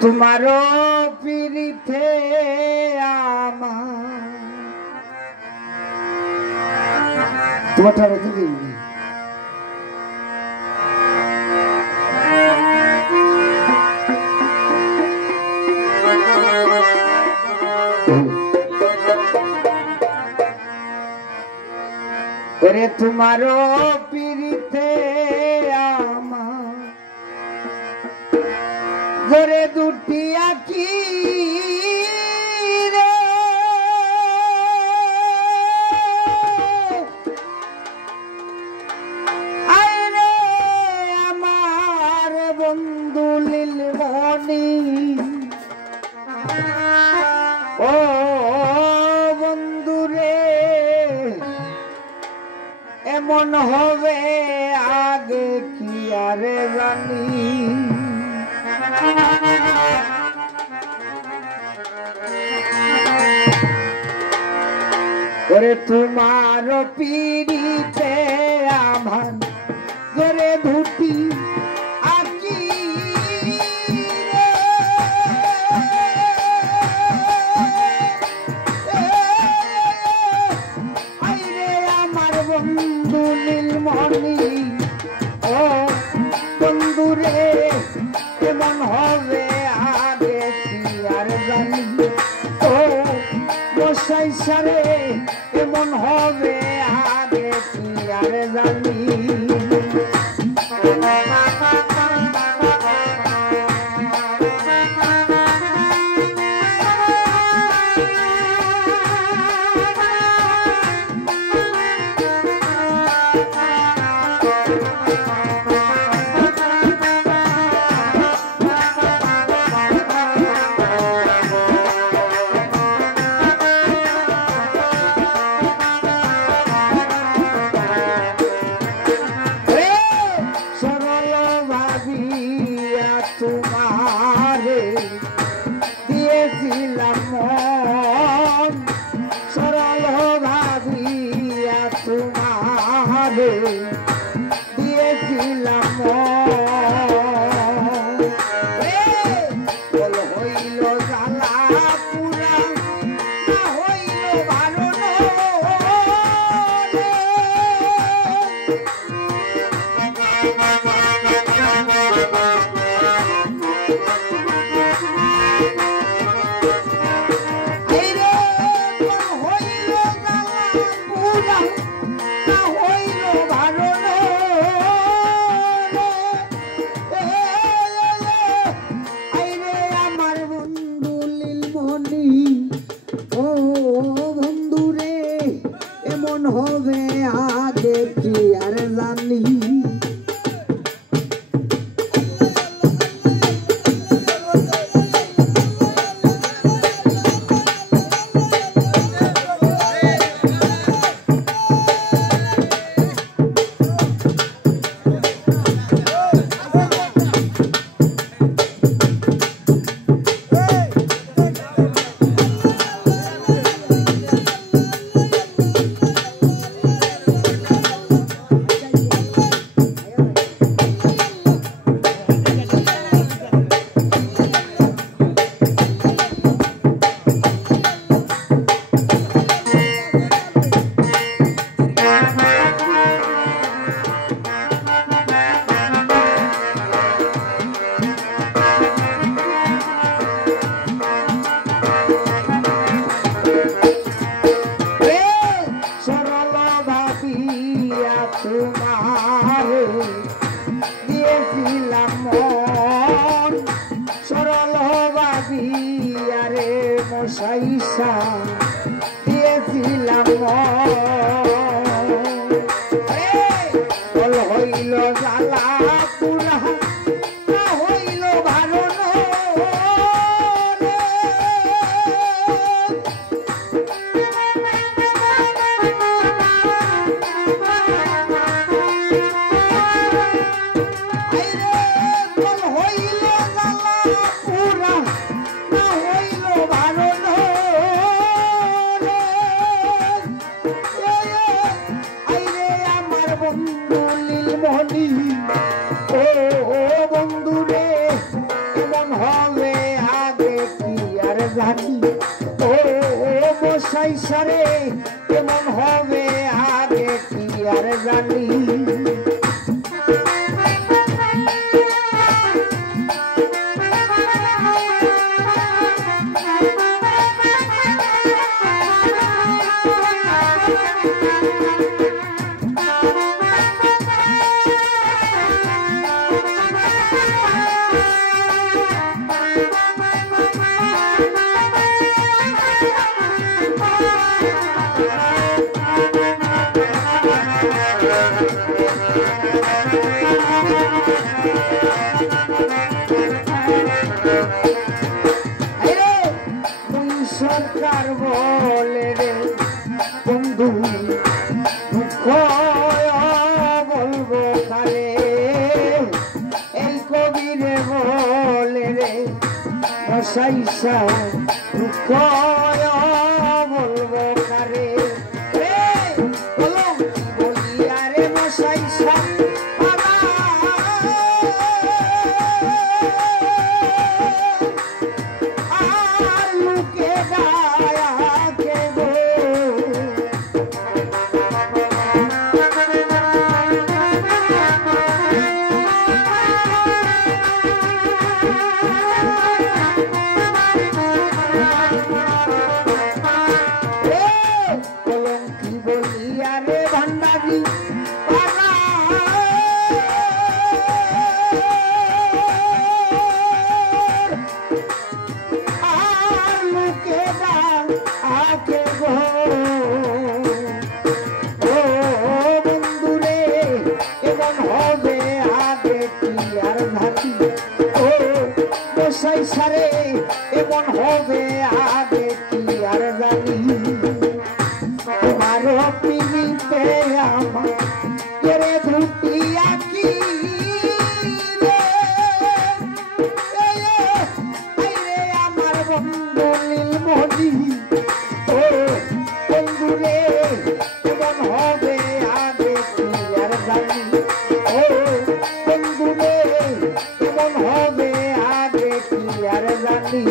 তোমারও পিরিতে আমার তোমারটা রেখে দিইনি ওরে তোমারও পিরিতে আমার জোরে দুটি আঁকি রে আয় রে আমার বন্ধু লীলমণি ও বন্ধু রে এমন হবে আগে কি আরে জানি ওরে তোমার পিড়িতে আমার জোরে ধুতি আঁকি রে আই রে আমার বন্ধু নীলমণি ও বন্ধু রে এমন হবে আগে কি আর জানি ও গোসাই সারে এমন হবে আগে কি আর জানি তোমারে দিয়েছিলাম মন সরল ভাবিয়া তোমারে দিয়েছিলাম মন হইল জ্বালা পুরা না হইল ভালো হবে আগে কি আর জানি তোমারে দিয়েছিলাম মন সরল ভাবিয়া রে মশাইসা দিয়েছিলাম মন হইল জ্বালা পুরা না হইল ভালো নীলমণি ধাতি ও মশাই সারে কেমন হবে আগে কি আর জানি সরকার বলে রে বন্ধু দুঃখ বলবো কালে এই কবিরে বলে রে মশাইসা দুঃখ বলবো কারে বলি আরে মশাইসা সারে এমন হবে আগে কি আর জানি তোমার পিড়িতে আমার ধুতি আঁকি আমার বন্ধু নীলমণি ও বন্ধু রে এমন হবে আগে কি আর জানি ও বন্ধু রে এমন হবে আগে কি আর জানি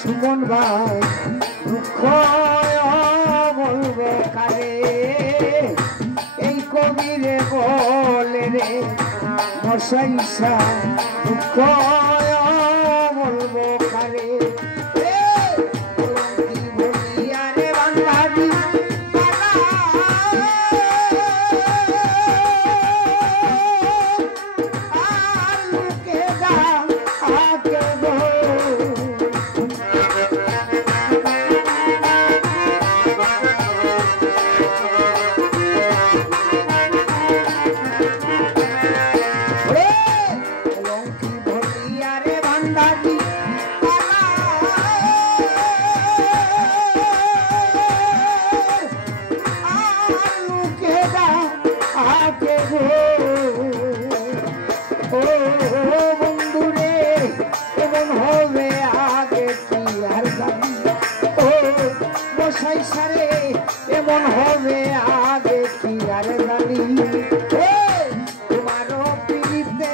সুমন ভাই দুঃখ বলবো কারে এই কবিরে বলে রে মশাইসা দুঃখ বলবো কারে বলি আরে বাঙালি এমন হবে আগে কি আর জানি তোমার পিড়িতে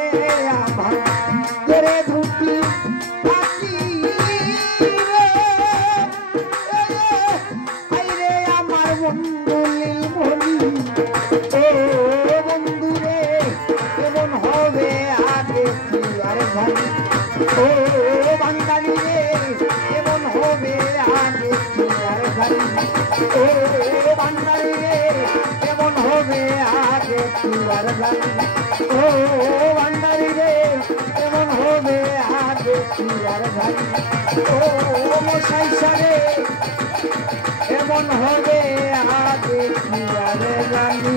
আমার ধরে ধুতি আমার বন্ধু নীলমণি ও বন্ধু রে এমন হবে আগে কি আর জানি ও বাঙালি রে এমন হবে আগে কি আর জানি ও বাঙালি রে এমন হবে আগে কি আর জানি ও বাঙালি রে এমন হবে আগে কি আর জানি ও মশাইসা রে এমন হবে আগে কি আর জানি